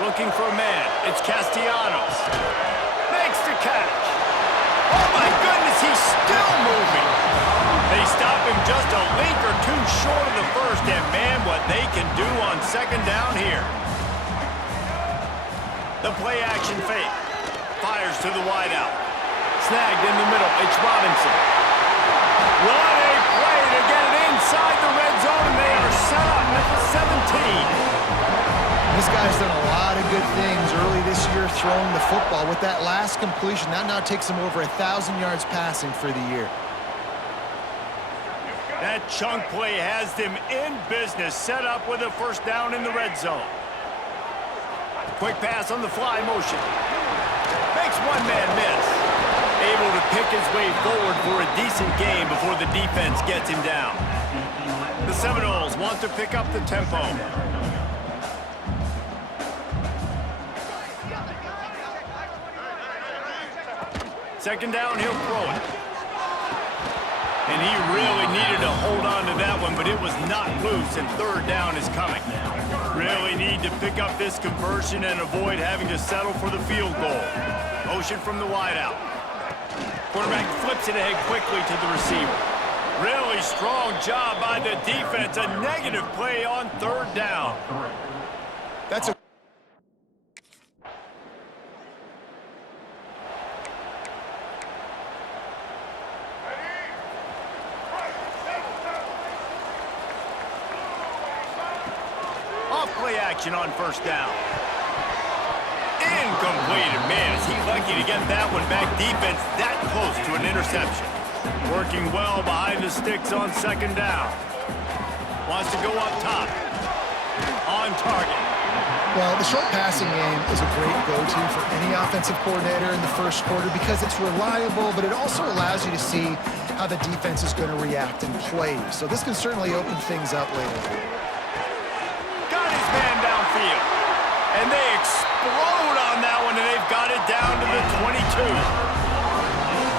Looking for a man. It's Castellanos. Makes the catch. Oh, my goodness, he's still moving. They stop him just a link or two short of the first, and man, what they can do on second down here. The play action fake. Fires to the wideout. Snagged in the middle. It's Robinson. What a play to get it inside the red zone, and they are set up at the 17. This guy's done a lot of good things early this year throwing the football. With that last completion, that now takes him over 1,000 yards passing for the year. That chunk play has them in business, set up with a first down in the red zone. Quick pass on the fly motion. Makes one man miss. Able to pick his way forward for a decent game before the defense gets him down. The Seminoles want to pick up the tempo. Second down, he'll throw it. And he really needed to hold on to that one, but it was not loose, and third down is coming. Really need to pick up this conversion and avoid having to settle for the field goal. Motion from the wideout. Quarterback flips it ahead quickly to the receiver. Really strong job by the defense. A negative play on third down. That's a Play action on first down. Incomplete. Man, is he lucky to get that one back. Defense that close to an interception. Working well behind the sticks on second down. Wants to go up top. On target. Well, the short passing game is a great go-to for any offensive coordinator in the first quarter because it's reliable, but it also allows you to see how the defense is going to react and play. So this can certainly open things up later. Man downfield. And they explode on that one, and they've got it down to the 22.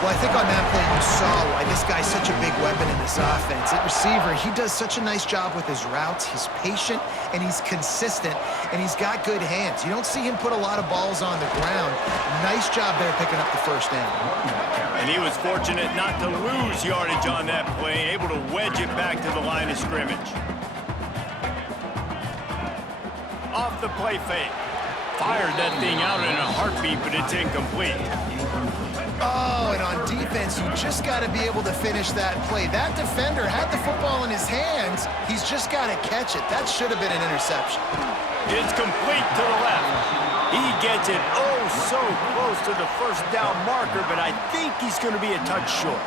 Well, I think on that play you saw why this guy's such a big weapon in this offense. At receiver, he does such a nice job with his routes. He's patient, and he's consistent, and he's got good hands. You don't see him put a lot of balls on the ground. Nice job there picking up the first down. And he was fortunate not to lose yardage on that play, able to wedge it back to the line of scrimmage. Off the play fake. Fired that thing out in a heartbeat, but it's incomplete. Oh, and on defense, you just got to be able to finish that play. That defender had the football in his hands. He's just got to catch it. That should have been an interception. It's complete to the left. He gets it oh so close to the first down marker, but I think he's going to be a touch short.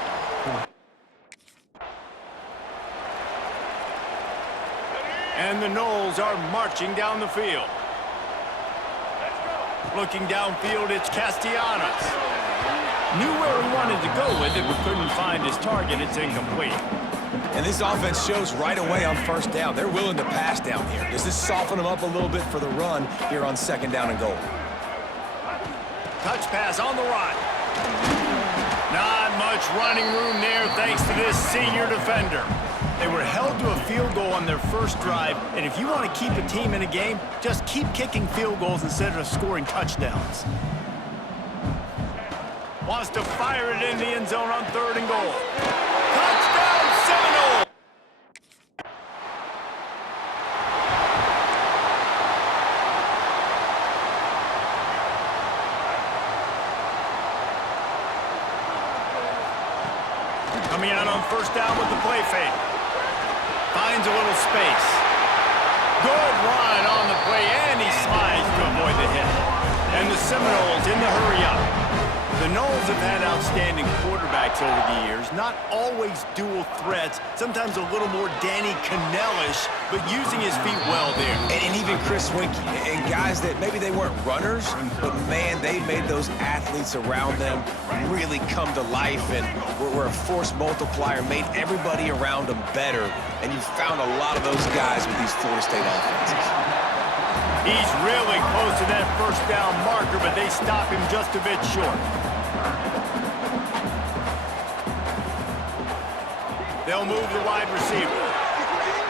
And the Noles are marching down the field. Looking downfield, it's Castellanos. Knew where he wanted to go with it, but couldn't find his target. It's incomplete. And this offense shows right away on first down. They're willing to pass down here. Does this soften them up a little bit for the run here on second down and goal? Touch pass on the right. Not much running room there thanks to this senior defender. They were held to a field goal on their first drive, and if you want to keep a team in a game, just keep kicking field goals instead of scoring touchdowns. Wants to fire it in the end zone on third and goal. Touchdown, Seminoles! Coming out on first down with the play fake. Finds a little space. Good run on the play, and he slides to avoid the hit. And the Seminoles in the hurry-up. The Noles have had outstanding quarterbacks over the years, not always dual threats, sometimes a little more Danny Cannell-ish, but using his feet well there. And even Chris Winkie, and guys that maybe they weren't runners, but man, they made those athletes around them really come to life and were a force multiplier, made everybody around them better, and you found a lot of those guys with these Florida State offenses. He's really close to that first down marker, but they stop him just a bit short. They'll move the wide receiver.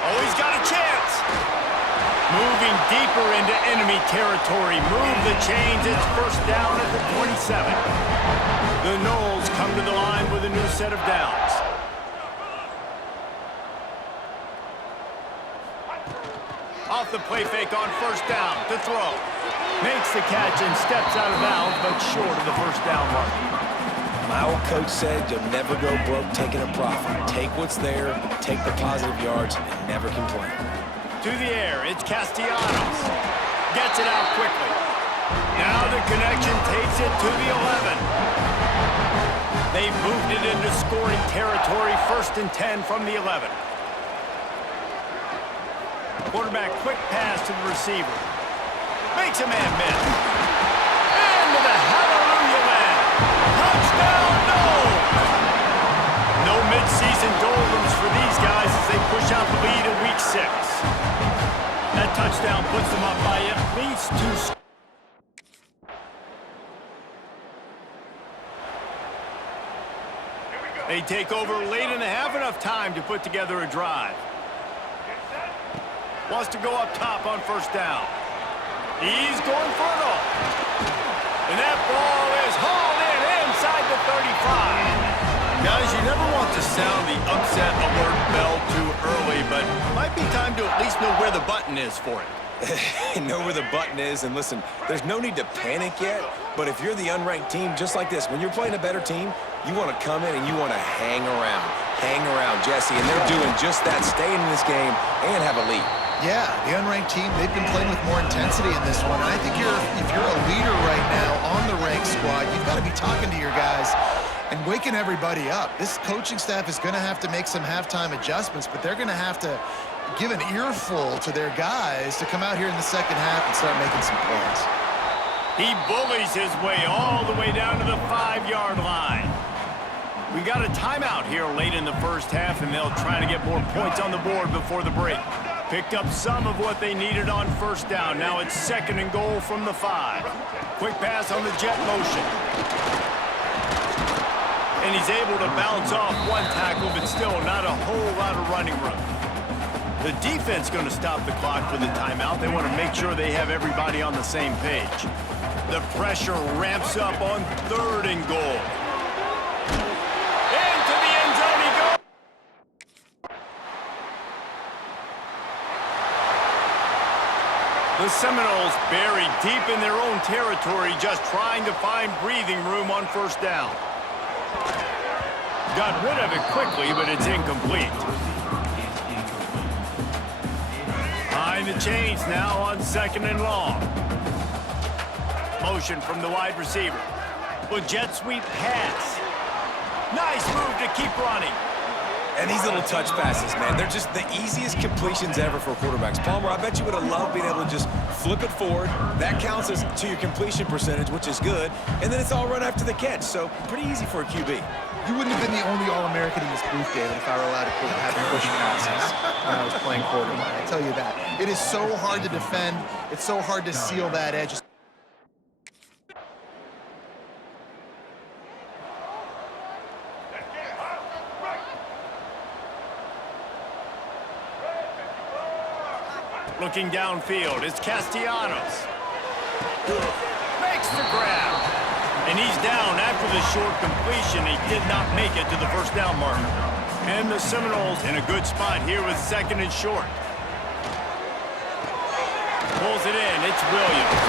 Oh, he's got a chance. Moving deeper into enemy territory. Move the chains. It's first down at the 27. The Noles come to the line with a new set of downs. Off the play fake on first down to throw. Makes the catch and steps out of bounds, but short of the first down mark. My old coach said you'll never go broke taking a profit. Take what's there, take the positive yards, and never complain. To the air, it's Castellanos. Gets it out quickly. Now the connection takes it to the 11. They've moved it into scoring territory, 1st and 10 from the 11. Quarterback quick pass to the receiver. Makes a man miss. Into the hallelujah land. Touchdown, Noles! No midseason doldrums for these guys as they push out the lead in week 6. That touchdown puts them up by at least 2 scores. They take over late in the half, enough time to put together a drive. Wants to go up top on first down. He's going for it all. And that ball is hauled in inside the 35. Guys, you never want to sound the upset alert bell too early, but might be time to at least know where the button is for it. Know where the button is, and listen, there's no need to panic yet, but if you're the unranked team, just like this, when you're playing a better team, you want to come in and you want to hang around, Jesse, and they're doing just that, staying in this game and have a lead. Yeah, the unranked team, they've been playing with more intensity in this one. And I think if you're a leader right now on the ranked squad, you've got to be talking to your guys and waking everybody up. This coaching staff is going to have to make some halftime adjustments, but they're going to have to give an earful to their guys to come out here in the second half and start making some plays. He bullies his way all the way down to the 5-yard line. We got a timeout here late in the first half, and they'll try to get more points on the board before the break. Picked up some of what they needed on first down. Now it's 2nd and goal from the 5. Quick pass on the jet motion. And he's able to bounce off one tackle, but still not a whole lot of running room. The defense going to stop the clock with a timeout. They want to make sure they have everybody on the same page. The pressure ramps up on 3rd and goal. Into the end zone he goes. The Seminoles buried deep in their own territory, just trying to find breathing room on first down. Got rid of it quickly, but it's incomplete. Behind the chains now on 2nd and long. Motion from the wide receiver. With jet sweep pass. Nice move to keep running. And these little touch passes, man, they're just the easiest completions ever for quarterbacks. Palmer, I bet you would have loved being able to just flip it forward. That counts as to your completion percentage, which is good. And then it's all run after the catch, so pretty easy for a QB. You wouldn't have been the only All-American in this booth, David, if I were allowed to have push passes when I was playing quarterback. I tell you that. It is so hard to defend. It's so hard to seal that edge. Looking downfield, it's Castellanos. Makes the grab. And he's down after the short completion. He did not make it to the first down marker. And the Seminoles in a good spot here with 2nd and short. Pulls it in, it's Williams.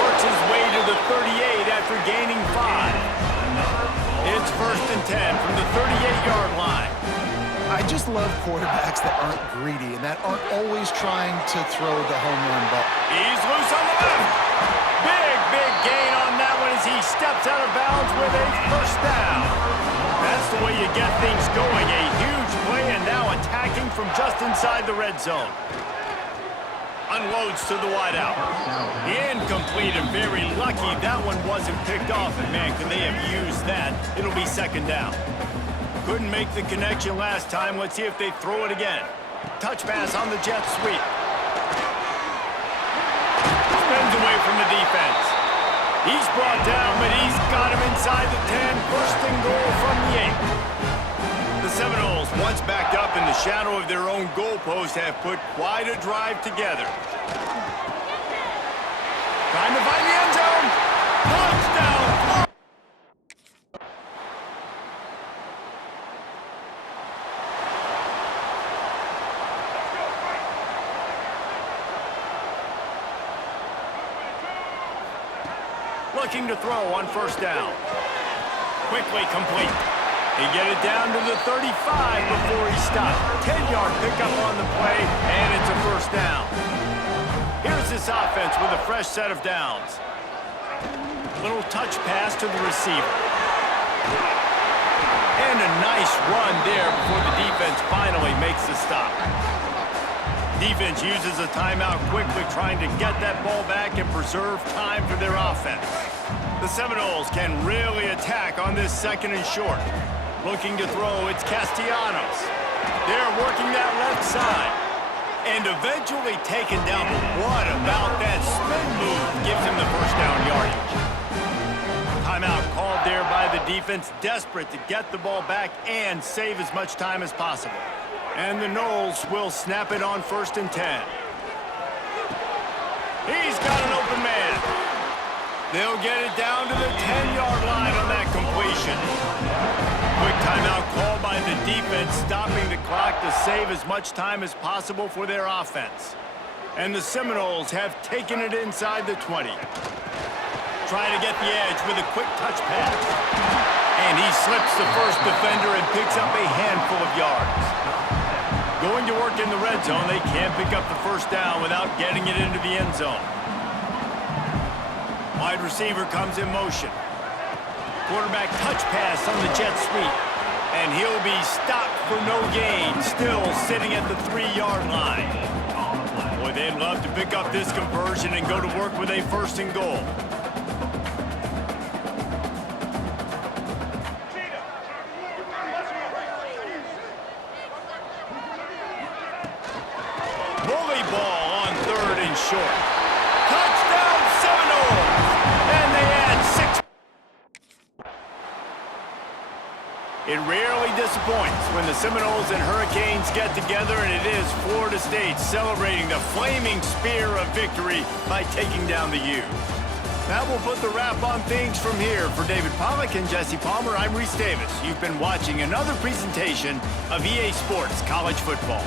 Works his way to the 38 after gaining 5. It's 1st and 10 from the 38-yard line. I just love quarterbacks that aren't greedy and that aren't always trying to throw the home run ball. He's loose on the left. Big gain on that one as he steps out of bounds with a first down. That's the way you get things going. A huge play and now attacking from just inside the red zone. Unloads to the wideout. Incomplete and very lucky that one wasn't picked off. And man, can they have used that? It'll be 2nd down. Couldn't make the connection last time. Let's see if they throw it again. Touch pass on the jet sweep. Spins away from the defense. He's brought down, but he's got him inside the 10. 1st and goal from the 8. The Seminoles, once backed up in the shadow of their own goalpost, have put quite a drive together. Trying to find the end zone. Touchdown! Looking to throw on first down. Quickly complete. He get it down to the 35 before he stopped. 10-yard pickup on the play, and it's a first down. Here's this offense with a fresh set of downs. Little touch pass to the receiver. And a nice run there before the defense finally makes the stop. Defense uses a timeout quickly, trying to get that ball back and preserve time for their offense. The Seminoles can really attack on this second and short. Looking to throw, it's Castellanos. They're working that left side. And eventually taken down. But what about that spin move gives him the first down yardage? Timeout called there by the defense, desperate to get the ball back and save as much time as possible. And the Noles will snap it on 1st and 10. He's got an open man. They'll get it down to the 10-yard line on that completion. Quick timeout called by the defense, stopping the clock to save as much time as possible for their offense. And the Seminoles have taken it inside the 20. Trying to get the edge with a quick touch pass. And he slips the first defender and picks up a handful of yards. Going to work in the red zone, they can't pick up the first down without getting it into the end zone. Wide receiver comes in motion. Quarterback touch pass on the jet sweep. And he'll be stopped for no gain, still sitting at the 3-yard line. Boy, they'd love to pick up this conversion and go to work with a 1st and goal. Bully ball on 3rd and short. Touchdown Seminoles! And they add 6. It rarely disappoints when the Seminoles and Hurricanes get together, and it is Florida State celebrating the flaming spear of victory by taking down the U. That will put the wrap on things from here. For David Pollack and Jesse Palmer, I'm Reese Davis. You've been watching another presentation of EA Sports College Football.